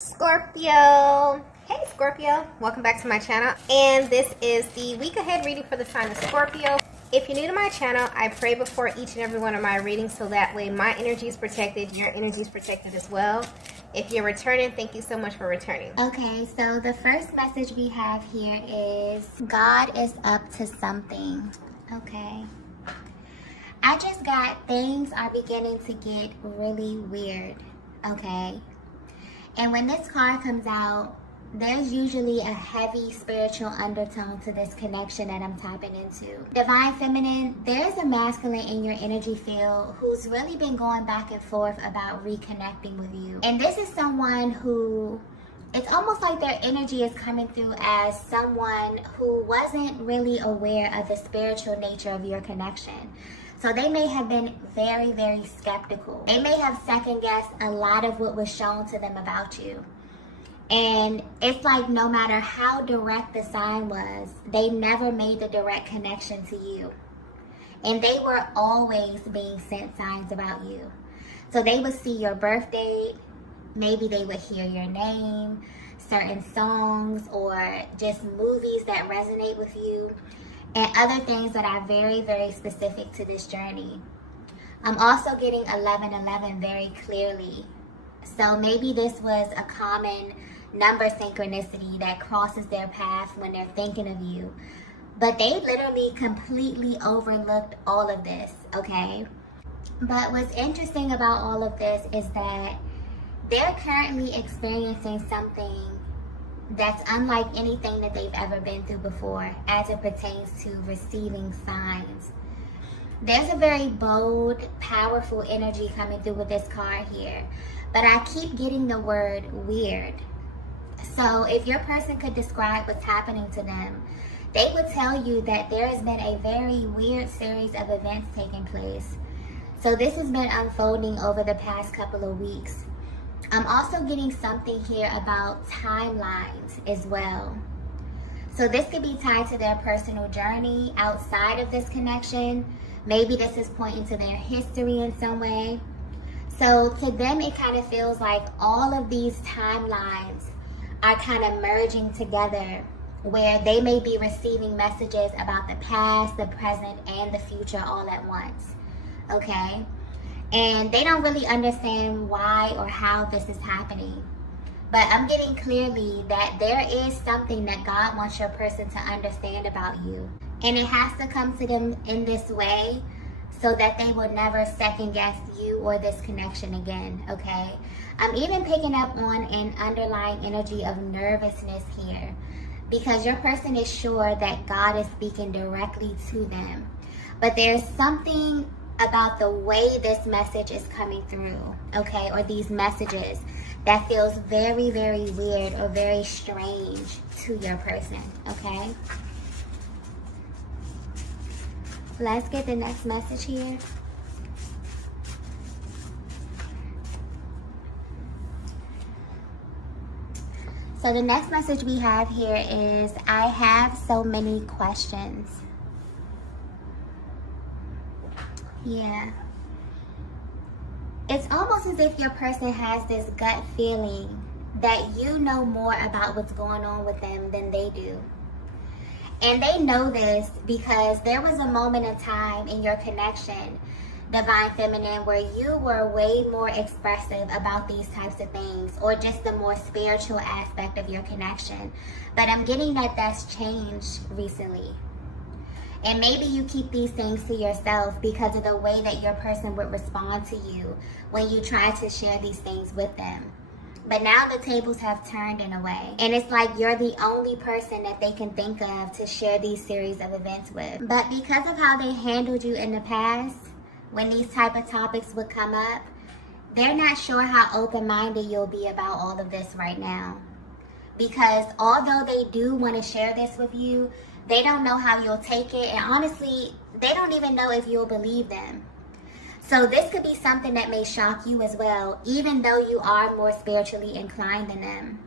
Scorpio. Hey Scorpio, welcome back to my channel, and this is the week ahead reading for the sign of Scorpio. If you're new to my channel, I pray before each and every one of my readings so that way my energy is protected, your energy is protected as well. If you're returning, thank you so much for returning. Okay, so the first message we have here is God is up to something. Okay. I just got things are beginning to get really weird. Okay. And when this card comes out, there's usually a heavy spiritual undertone to this connection that I'm tapping into. Divine Feminine, there's a masculine in your energy field who's really been going back and forth about reconnecting with you. And this is someone who, it's almost like their energy is coming through as someone who wasn't really aware of the spiritual nature of your connection. So they may have been very, very skeptical. They may have second-guessed a lot of what was shown to them about you. And it's like no matter how direct the sign was, they never made the direct connection to you. And they were always being sent signs about you. So they would see your birth date, maybe they would hear your name, certain songs, or just movies that resonate with you, and other things that are very, very specific to this journey. I'm also getting 1111 very clearly. So maybe this was a common number synchronicity that crosses their path when they're thinking of you. But they literally completely overlooked all of this, okay? But what's interesting about all of this is that they're currently experiencing something that's unlike anything that they've ever been through before as it pertains to receiving signs. There's a very bold, powerful energy coming through with this card here, but I keep getting the word weird. So if your person could describe what's happening to them, they would tell you that there has been a very weird series of events taking place. So this has been unfolding over the past couple of weeks. I'm also getting something here about timelines as well. So this could be tied to their personal journey outside of this connection. Maybe this is pointing to their history in some way. So to them, it kind of feels like all of these timelines are kind of merging together, where they may be receiving messages about the past, the present, and the future all at once. Okay? And they don't really understand why or how this is happening. But I'm getting clearly that there is something that God wants your person to understand about you. And it has to come to them in this way so that they will never second guess you or this connection again, okay? I'm even picking up on an underlying energy of nervousness here, because your person is sure that God is speaking directly to them. But there's something about the way this message is coming through, okay, or these messages, that feels very, very weird or very strange to your person, okay? Let's get the next message here. So the next message we have here is, I have so many questions. Yeah. It's almost as if your person has this gut feeling that you know more about what's going on with them than they do. And they know this because there was a moment in time in your connection, Divine Feminine, where you were way more expressive about these types of things, or just the more spiritual aspect of your connection. But I'm getting that that's changed recently. And maybe you keep these things to yourself because of the way that your person would respond to you when you try to share these things with them. But now the tables have turned in a way. And it's like you're the only person that they can think of to share these series of events with. But because of how they handled you in the past, when these type of topics would come up, they're not sure how open-minded you'll be about all of this right now. Because although they do want to share this with you, they don't know how you'll take it, and honestly, they don't even know if you'll believe them. So this could be something that may shock you as well, even though you are more spiritually inclined than them.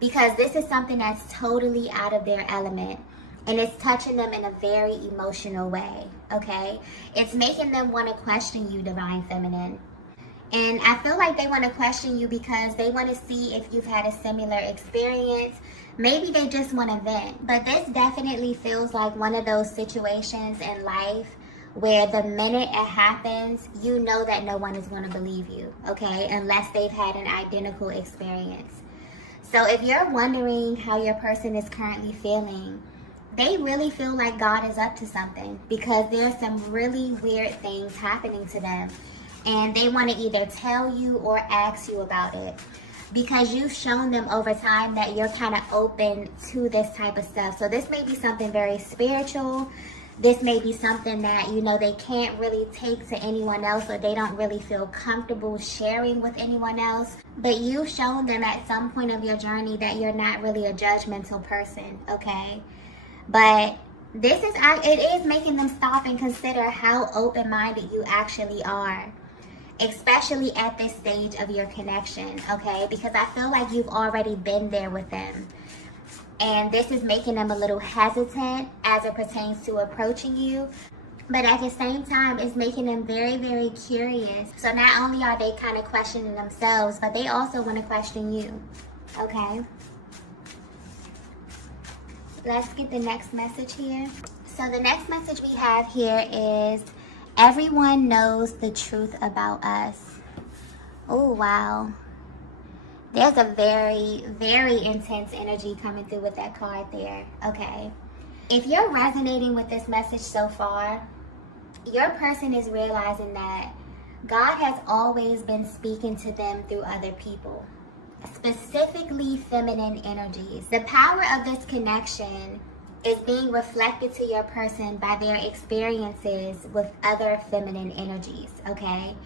Because this is something that's totally out of their element, and it's touching them in a very emotional way, okay? It's making them want to question you, Divine Feminine. And I feel like they want to question you because they want to see if you've had a similar experience. Maybe they just want to vent. But this definitely feels like one of those situations in life where the minute it happens, you know that no one is going to believe you, okay? Unless they've had an identical experience. So if you're wondering how your person is currently feeling, they really feel like God is up to something because there's some really weird things happening to them. And they want to either tell you or ask you about it because you've shown them over time that you're kind of open to this type of stuff. So this may be something very spiritual. This may be something that, you know, they can't really take to anyone else or they don't really feel comfortable sharing with anyone else. But you've shown them at some point of your journey that you're not really a judgmental person, okay? But it is making them stop and consider how open-minded you actually are, especially at this stage of your connection, okay? Because I feel like you've already been there with them. And this is making them a little hesitant as it pertains to approaching you. But at the same time, it's making them very, very curious. So not only are they kind of questioning themselves, but they also want to question you, okay? Let's get the next message here. So the next message we have here is, everyone knows the truth about us. Oh, wow. There's a very, very intense energy coming through with that card there, okay? If you're resonating with this message so far, your person is realizing that God has always been speaking to them through other people, specifically feminine energies. The power of this connection is being reflected to your person by their experiences with other feminine energies, okay?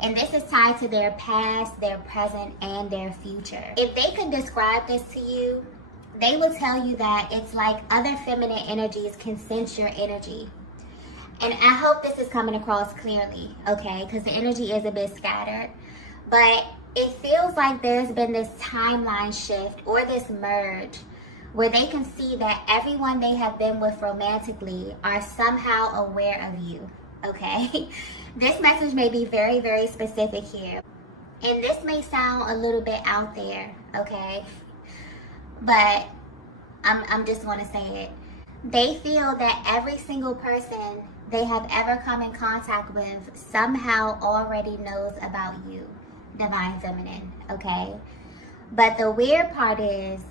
And this is tied to their past, their present, and their future. If they could describe this to you, they will tell you that it's like other feminine energies can sense your energy. And I hope this is coming across clearly, okay? Because the energy is a bit scattered. But it feels like there's been this timeline shift or this merge where they can see that everyone they have been with romantically are somehow aware of you, okay? This message may be very, very specific here. And this may sound a little bit out there, okay? But I'm just going to say it. They feel that every single person they have ever come in contact with somehow already knows about you, Divine Feminine, okay? But the weird part is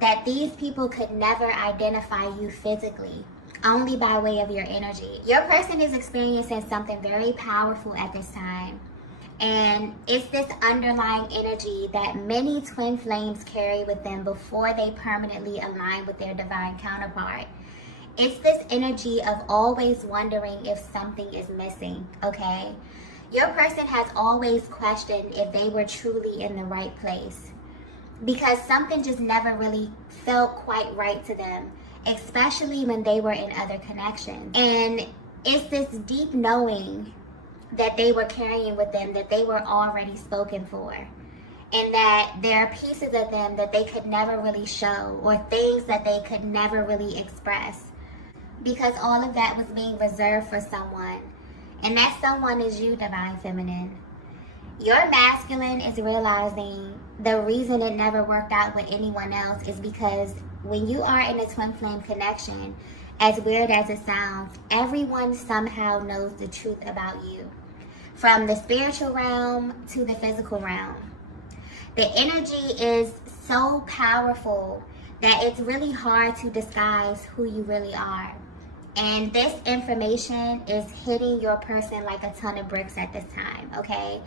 that these people could never identify you physically, only by way of your energy. Your person is experiencing something very powerful at this time. And it's this underlying energy that many twin flames carry with them before they permanently align with their divine counterpart. It's this energy of always wondering if something is missing, okay? Your person has always questioned if they were truly in the right place because something just never really felt quite right to them, especially when they were in other connections. And it's this deep knowing that they were carrying with them, that they were already spoken for, and that there are pieces of them that they could never really show or things that they could never really express because all of that was being reserved for someone. And that someone is you, Divine Feminine. Your masculine is realizing the reason it never worked out with anyone else is because when you are in a twin flame connection, as weird as it sounds, everyone somehow knows the truth about you. From the spiritual realm to the physical realm. The energy is so powerful that it's really hard to disguise who you really are. And this information is hitting your person like a ton of bricks at this time, okay?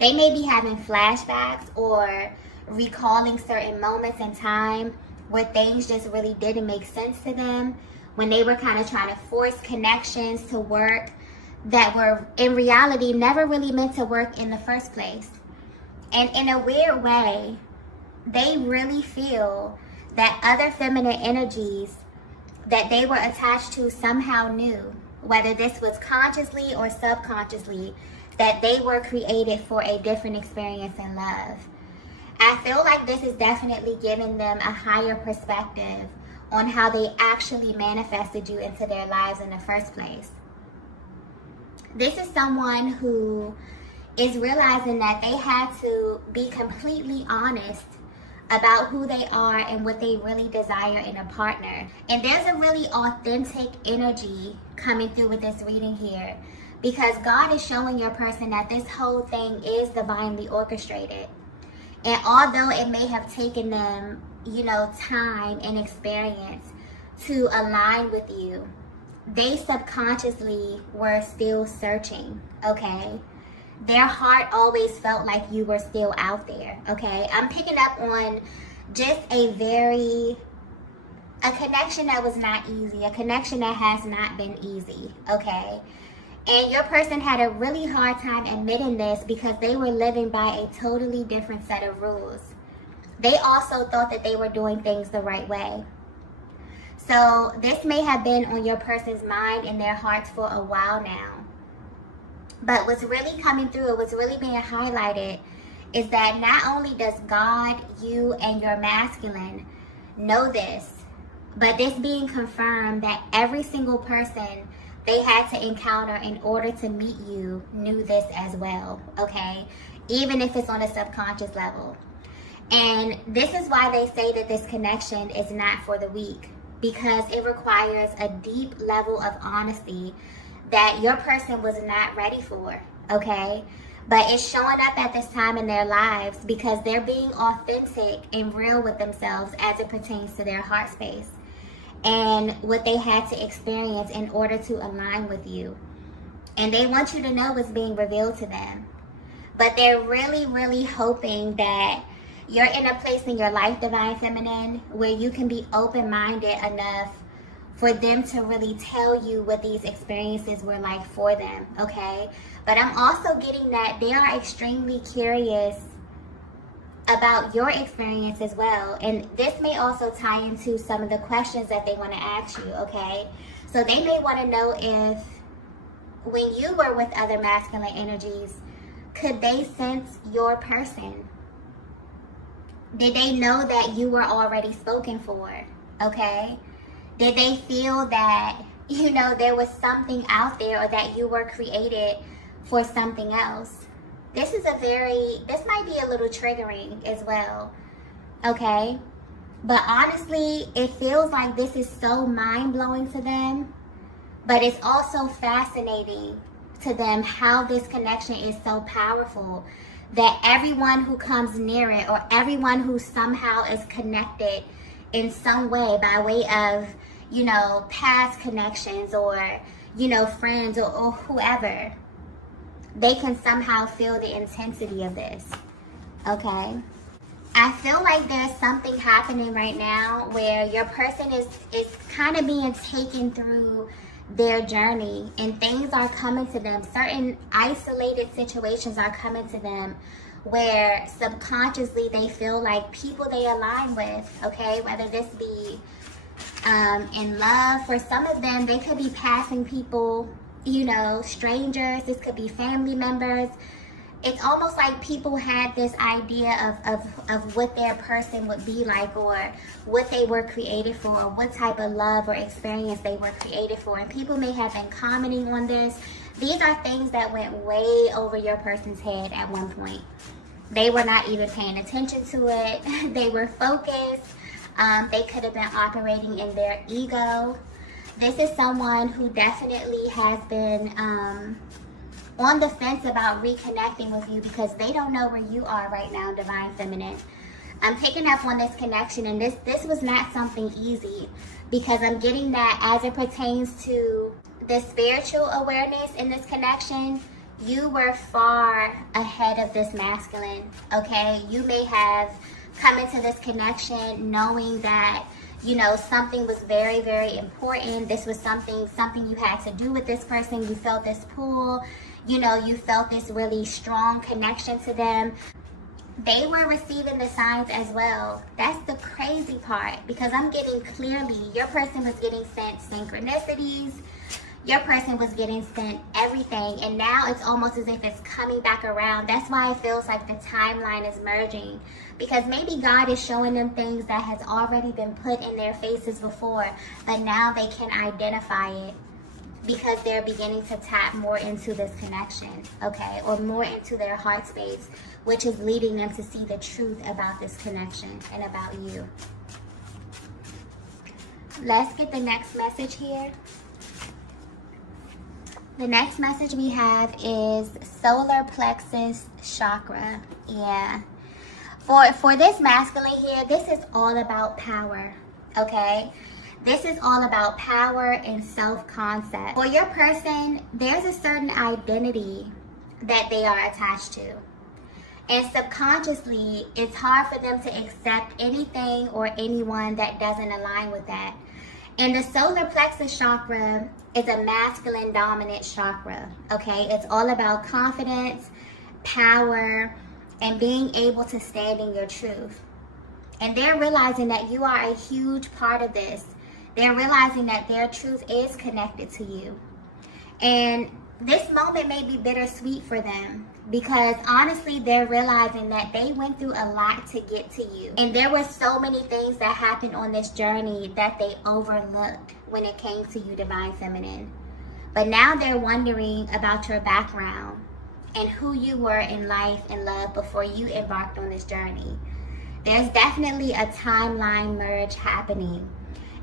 They may be having flashbacks or recalling certain moments in time where things just really didn't make sense to them, when they were kind of trying to force connections to work that were in reality never really meant to work in the first place. And in a weird way, they really feel that other feminine energies that they were attached to somehow knew, whether this was consciously or subconsciously, that they were created for a different experience in love. I feel like this is definitely giving them a higher perspective on how they actually manifested you into their lives in the first place. This is someone who is realizing that they had to be completely honest about who they are and what they really desire in a partner. And there's a really authentic energy coming through with this reading here, because God is showing your person that this whole thing is divinely orchestrated. And although it may have taken them, time and experience to align with you, they subconsciously were still searching, okay? Their heart always felt like you were still out there, okay? I'm picking up on just a connection that was not easy, a connection that has not been easy, okay? And your person had a really hard time admitting this because they were living by a totally different set of rules. They also thought that they were doing things the right way. So this may have been on your person's mind and their hearts for a while now. But what's really coming through, what's really being highlighted, is that not only does God, you, and your masculine know this, but this being confirmed that every single person they had to encounter in order to meet you knew this as well, okay? Even if it's on a subconscious level. And this is why they say that this connection is not for the weak, because it requires a deep level of honesty that your person was not ready for, okay? But it's showing up at this time in their lives because they're being authentic and real with themselves as it pertains to their heart space and what they had to experience in order to align with you. And they want you to know what's being revealed to them. But they're really, really hoping that you're in a place in your life, Divine Feminine, where you can be open-minded enough for them to really tell you what these experiences were like for them, okay? But I'm also getting that they are extremely curious about your experience as well. And this may also tie into some of the questions that they want to ask you, okay? So they may want to know if, when you were with other masculine energies, could they sense your person? Did they know that you were already spoken for, okay? Did they feel that, there was something out there, or that you were created for something else? This might be a little triggering as well, okay? But honestly, it feels like this is so mind-blowing to them, but it's also fascinating to them how this connection is so powerful that everyone who comes near it, or everyone who somehow is connected in some way by way of, past connections or, friends or whoever, they can somehow feel the intensity of this, okay? I feel like there's something happening right now where your person is kind of being taken through their journey, and things are coming to them. Certain isolated situations are coming to them where subconsciously they feel like people they align with, okay? Whether this be in love. For some of them, they could be passing people, strangers. This could be family members. It's almost like people had this idea of what their person would be like, or what they were created for, or what type of love or experience they were created for. And people may have been commenting on this. These are things that went way over your person's head at one point. They were not even paying attention to it. They were focused. They could have been operating in their ego. This is someone who definitely has been on the fence about reconnecting with you because they don't know where you are right now, Divine Feminine. I'm picking up on this connection, and this was not something easy, because I'm getting that as it pertains to the spiritual awareness in this connection, you were far ahead of this masculine, okay? You may have come into this connection knowing that, something was very, very important. This was something you had to do with this person. You felt this pull. You felt this really strong connection to them. They were receiving the signs as well. That's the crazy part, because I'm getting clearly your person was getting sent synchronicities. Your person was getting sent everything, and now it's almost as if it's coming back around. That's why it feels like the timeline is merging, because maybe God is showing them things that has already been put in their faces before, but now they can identify it. because they're beginning to tap more into this connection, okay, or more into their heart space, which is leading them to see the truth about this connection and about you. Let's get the next message here. The next message we have is solar plexus chakra. Yeah. For this masculine here, this is all about power, okay? This is all about power and self-concept. For your person, there's a certain identity that they are attached to. And subconsciously, it's hard for them to accept anything or anyone that doesn't align with that. And the solar plexus chakra is a masculine dominant chakra, okay? It's all about confidence, power, and being able to stand in your truth. And they're realizing that you are a huge part of this. They're realizing that their truth is connected to you. And this moment may be bittersweet for them because honestly, they're realizing that they went through a lot to get to you. And there were so many things that happened on this journey that they overlooked when it came to you, Divine Feminine. But now they're wondering about your background and who you were in life and love before you embarked on this journey. There's definitely a timeline merge happening.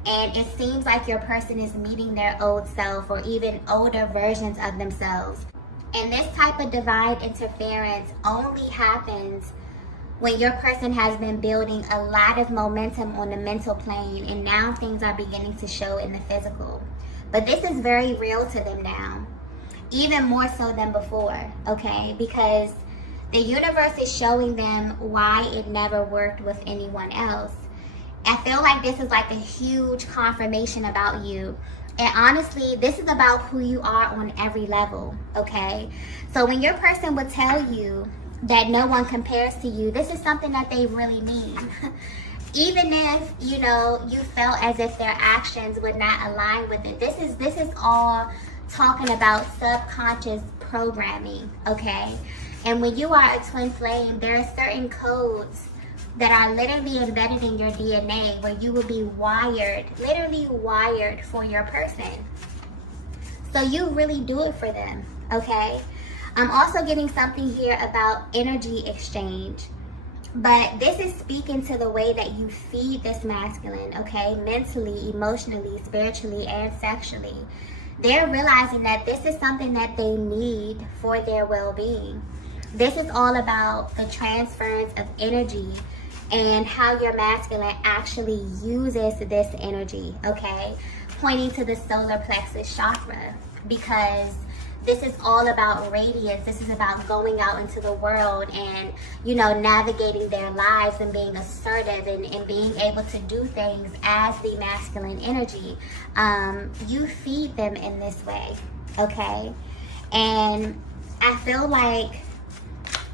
And it seems like your person is meeting their old self or even older versions of themselves. And this type of divine interference only happens when your person has been building a lot of momentum on the mental plane and now things are beginning to show in the physical. But this is very real to them now, even more so than before, okay? Because the universe is showing them why it never worked with anyone else. I feel like this is like a huge confirmation about you. And honestly, this is about who you are on every level, okay? So when your person would tell you that no one compares to you, this is something that they really mean. Even if, you know, you felt as if their actions would not align with it. This is all talking about subconscious programming, okay? And when you are a twin flame, there are certain codes that are literally embedded in your DNA where you will be wired, literally wired for your person. So you really do it for them, okay? I'm also getting something here about energy exchange. But this is speaking to the way that you feed this masculine, okay? Mentally, emotionally, spiritually, and sexually. They're realizing that this is something that they need for their well-being. This is all about the transference of energy and how your masculine actually uses this energy, okay? Pointing to the solar plexus chakra, because this is all about radiance. This is about going out into the world and, you know, navigating their lives and being assertive and being able to do things as the masculine energy. You feed them in this way, okay? And I feel like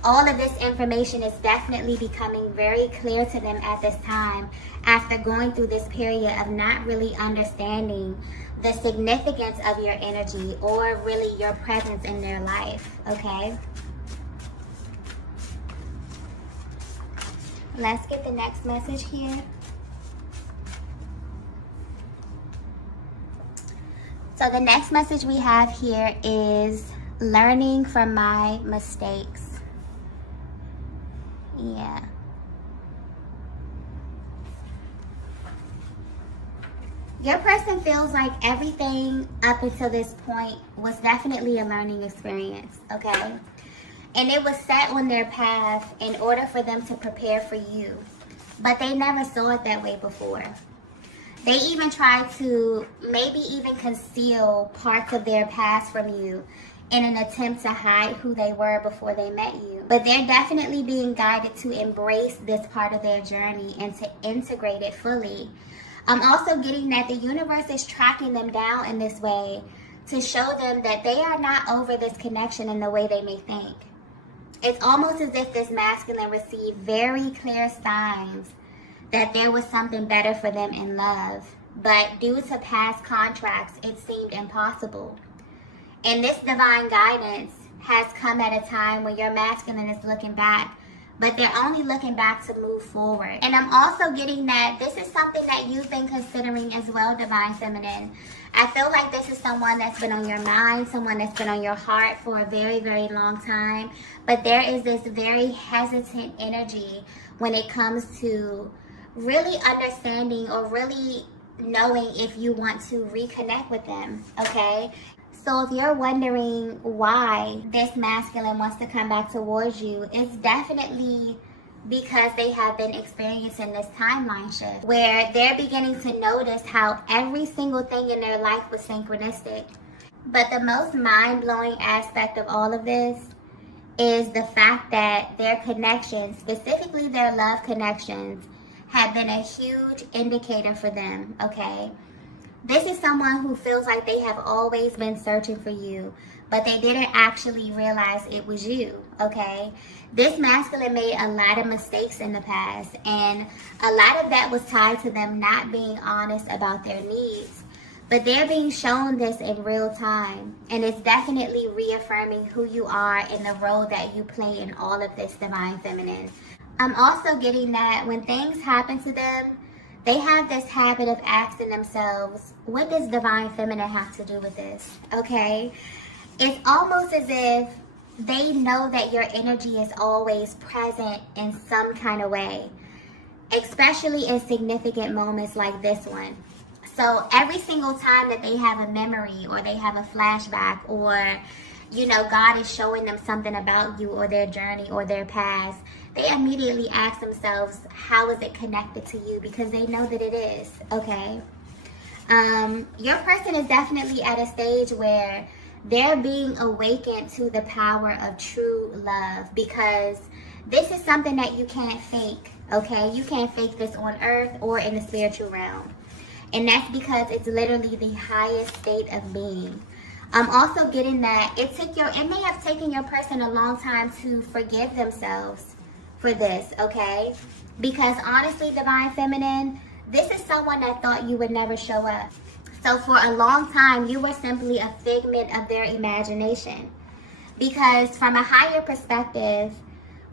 all of this information is definitely becoming very clear to them at this time after going through this period of not really understanding the significance of your energy or really your presence in their life, okay? Let's get the next message here. So the next message we have here is learning from my mistakes. Yeah. Your person feels like everything up until this point was definitely a learning experience, okay? And it was set on their path in order for them to prepare for you. But they never saw it that way before. They even tried to maybe even conceal parts of their past from you in an attempt to hide who they were before they met you. But they're definitely being guided to embrace this part of their journey and to integrate it fully. I'm also getting that the universe is tracking them down in this way to show them that they are not over this connection in the way they may think. It's almost as if this masculine received very clear signs that there was something better for them in love. But due to past contracts, it seemed impossible. And this divine guidance has come at a time when your masculine is looking back but they're only looking back to move forward. And I'm also getting that this is something that you've been considering as well, Divine Feminine. I feel like this is someone that's been on your mind, someone that's been on your heart for a very, very long time. But there is this very hesitant energy when it comes to really understanding or really knowing if you want to reconnect with them, okay? So if you're wondering why this masculine wants to come back towards you, it's definitely because they have been experiencing this timeline shift where they're beginning to notice how every single thing in their life was synchronistic. But the most mind-blowing aspect of all of this is the fact that their connections, specifically their love connections, have been a huge indicator for them, okay? This is someone who feels like they have always been searching for you, but they didn't actually realize it was you, okay? This masculine made a lot of mistakes in the past, and a lot of that was tied to them not being honest about their needs. But they're being shown this in real time, and it's definitely reaffirming who you are and the role that you play in all of this, Divine Feminine. I'm also getting that when things happen to them, they have this habit of asking themselves, what does Divine Feminine have to do with this? Okay? It's almost as if they know that your energy is always present in some kind of way, especially in significant moments like this one. So every single time that they have a memory or they have a flashback or, you know, God is showing them something about you or their journey or their past, they immediately ask themselves, how is it connected to you? Because they know that it is, okay? Your person is definitely at a stage where they're being awakened to the power of true love, because this is something that you can't fake, okay? You can't fake this on earth or in the spiritual realm. And that's because it's literally the highest state of being. I'm also getting that it may have taken your person a long time to forgive themselves for this, okay? Because honestly, Divine Feminine, this is someone that thought you would never show up. So for a long time, you were simply a figment of their imagination. Because from a higher perspective,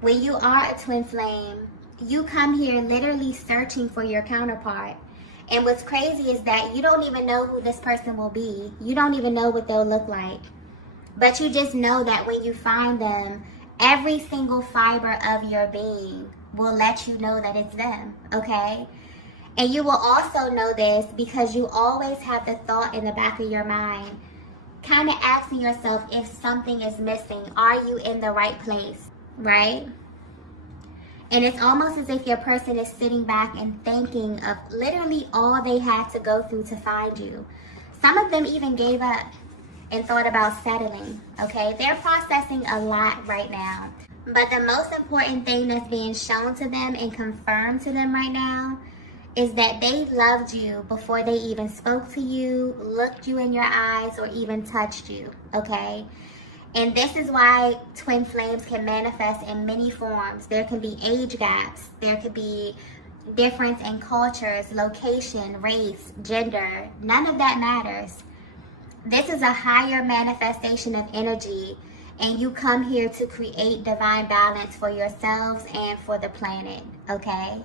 when you are a twin flame, you come here literally searching for your counterpart. And what's crazy is that you don't even know who this person will be. You don't even know what they'll look like. But you just know that when you find them, every single fiber of your being will let you know that it's them, okay? And you will also know this because you always have the thought in the back of your mind, kind of asking yourself if something is missing. Are you in the right place, right? And it's almost as if your person is sitting back and thinking of literally all they had to go through to find you. Some of them even gave up and thought about settling, okay? They're processing a lot right now. But the most important thing that's being shown to them and confirmed to them right now is that they loved you before they even spoke to you, looked you in your eyes, or even touched you, okay? And this is why twin flames can manifest in many forms. There can be age gaps. There could be difference in cultures, location, race, gender. None of that matters. This is a higher manifestation of energy, and you come here to create divine balance for yourselves and for the planet, okay?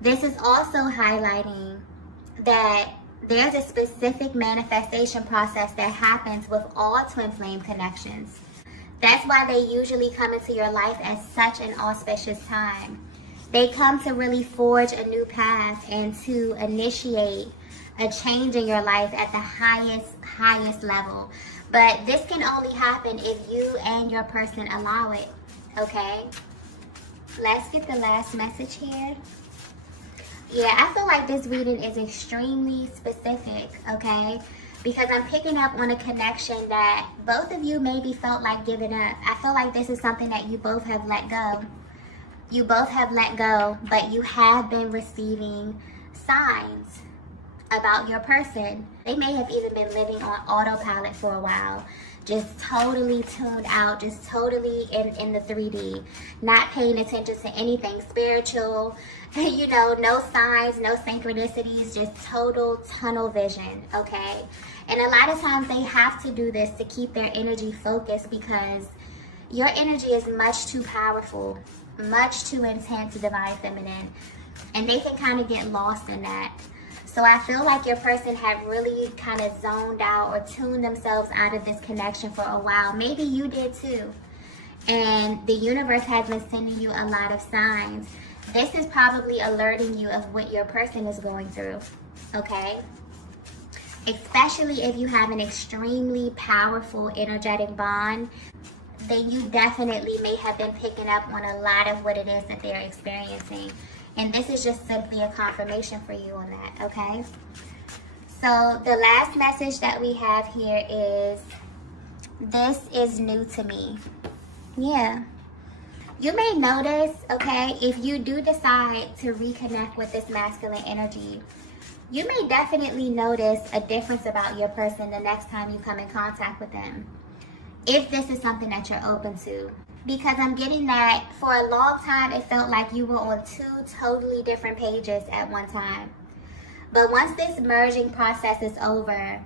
This is also highlighting that there's a specific manifestation process that happens with all twin flame connections. That's why they usually come into your life at such an auspicious time. They come to really forge a new path and to initiate a change in your life at the highest level. But this can only happen if you and your person allow it, okay? Let's get the last message here. Yeah, I feel like this reading is extremely specific, okay? Because I'm picking up on a connection that both of you maybe felt like giving up. I feel like this is something that you both have let go. You both have let go, but you have been receiving signs about your person. They may have even been living on autopilot for a while, just totally tuned out, just totally in the 3D, not paying attention to anything spiritual, you know, no signs, no synchronicities, just total tunnel vision, okay? And a lot of times they have to do this to keep their energy focused because your energy is much too powerful much too intense divine feminine, and they can kind of get lost in that. So I feel like your person had really kind of zoned out or tuned themselves out of this connection for a while. Maybe you did too. And the universe has been sending you a lot of signs. This is probably alerting you of what your person is going through, okay? Especially if you have an extremely powerful energetic bond, then you definitely may have been picking up on a lot of what it is that they're experiencing. And this is just simply a confirmation for you on that, okay? So the last message that we have here is, this is new to me. Yeah. You may notice, okay, if you do decide to reconnect with this masculine energy, you may definitely notice a difference about your person the next time you come in contact with them, if this is something that you're open to. Because I'm getting that for a long time, it felt like you were on two totally different pages at one time. But once this merging process is over,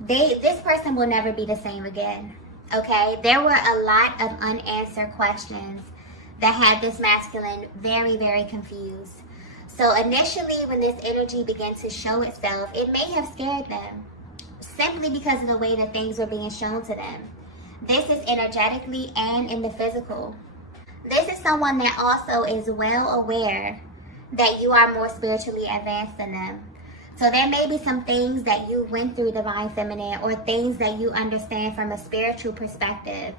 this person will never be the same again, okay? There were a lot of unanswered questions that had this masculine very, very confused. So initially, when this energy began to show itself, it may have scared them, simply because of the way that things were being shown to them. This is energetically and in the physical. This is someone that also is well aware that you are more spiritually advanced than them. So there may be some things that you went through, divine feminine, or things that you understand from a spiritual perspective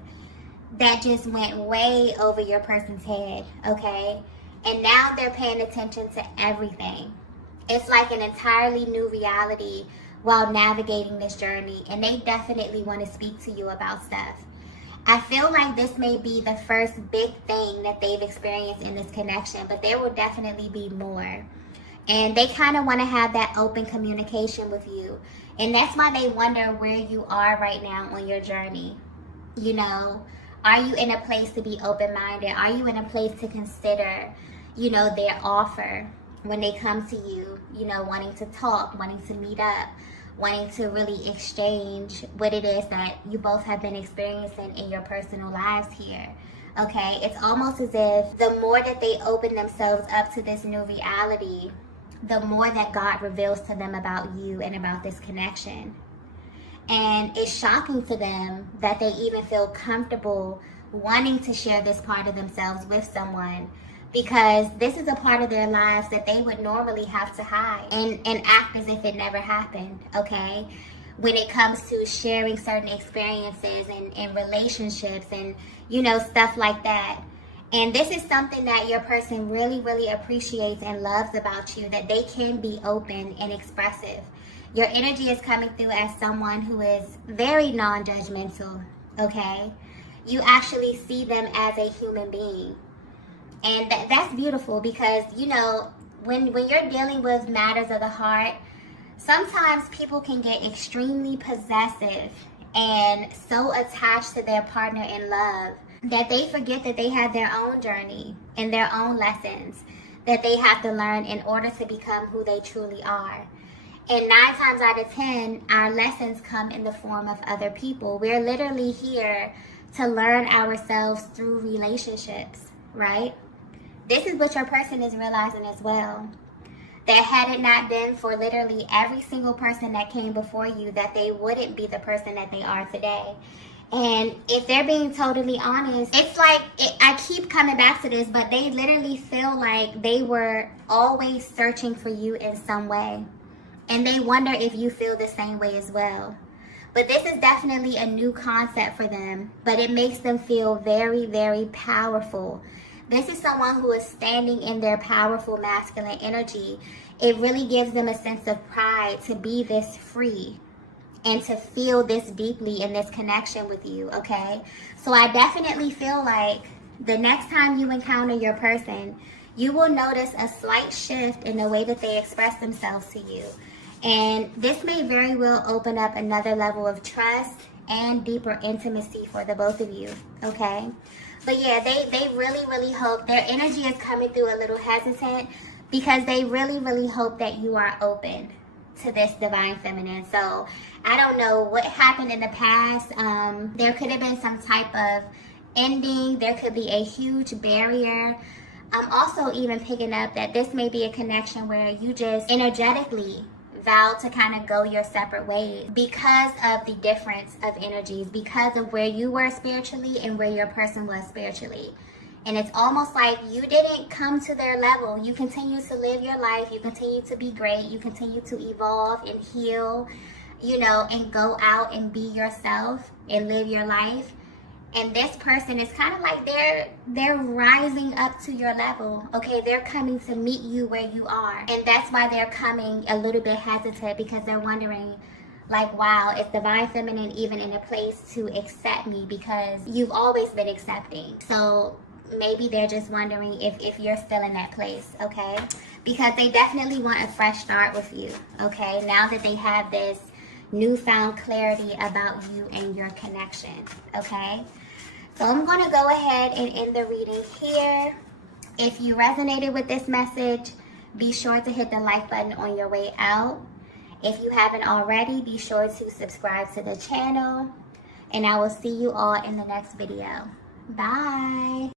that just went way over your person's head, okay? And now they're paying attention to everything. It's like an entirely new reality while navigating this journey, and they definitely want to speak to you about stuff. I feel like this may be the first big thing that they've experienced in this connection, but there will definitely be more. And they kind of want to have that open communication with you. And that's why they wonder where you are right now on your journey. You know, are you in a place to be open-minded? Are you in a place to consider, you know, their offer when they come to you, you know, wanting to talk, wanting to meet up, wanting to really exchange what it is that you both have been experiencing in your personal lives here, okay? It's almost as if the more that they open themselves up to this new reality, the more that God reveals to them about you and about this connection. And it's shocking to them that they even feel comfortable wanting to share this part of themselves with someone, because this is a part of their lives that they would normally have to hide and act as if it never happened, okay? When it comes to sharing certain experiences and relationships and, you know, stuff like that. And this is something that your person really, really appreciates and loves about you, that they can be open and expressive. Your energy is coming through as someone who is very non-judgmental, okay? You actually see them as a human being. And that's beautiful, because, you know, when you're dealing with matters of the heart, sometimes people can get extremely possessive and so attached to their partner in love that they forget that they have their own journey and their own lessons that they have to learn in order to become who they truly are. And 9 times out of 10, our lessons come in the form of other people. We're literally here to learn ourselves through relationships, right? This is what your person is realizing as well. That had it not been for literally every single person that came before you, that they wouldn't be the person that they are today. And if they're being totally honest, it's like, I keep coming back to this, but they literally feel like they were always searching for you in some way. And they wonder if you feel the same way as well. But this is definitely a new concept for them, but it makes them feel very, very powerful. This is someone who is standing in their powerful masculine energy. It really gives them a sense of pride to be this free and to feel this deeply in this connection with you, okay? So I definitely feel like the next time you encounter your person, you will notice a slight shift in the way that they express themselves to you. And this may very well open up another level of trust and deeper intimacy for the both of you, okay? But yeah, they really, really hope, their energy is coming through a little hesitant because they really, really hope that you are open to this divine feminine. So I don't know what happened in the past. There could have been some type of ending. There could be a huge barrier. I'm also even picking up that this may be a connection where you just energetically vow to kind of go your separate ways because of the difference of energies, because of where you were spiritually and where your person was spiritually. And it's almost like you didn't come to their level. You continue to live your life. You continue to be great. You continue to evolve and heal, you know, and go out and be yourself and live your life. And this person is kind of like they're rising up to your level. Okay, they're coming to meet you where you are. And that's why they're coming a little bit hesitant, because they're wondering, like, wow, is Divine Feminine even in a place to accept me? Because you've always been accepting. So maybe they're just wondering if you're still in that place, okay? Because they definitely want a fresh start with you, okay? Now that they have this newfound clarity about you and your connection, okay? So I'm going to go ahead and end the reading here. If you resonated with this message, be sure to hit the like button on your way out. If you haven't already, be sure to subscribe to the channel. And I will see you all in the next video. Bye.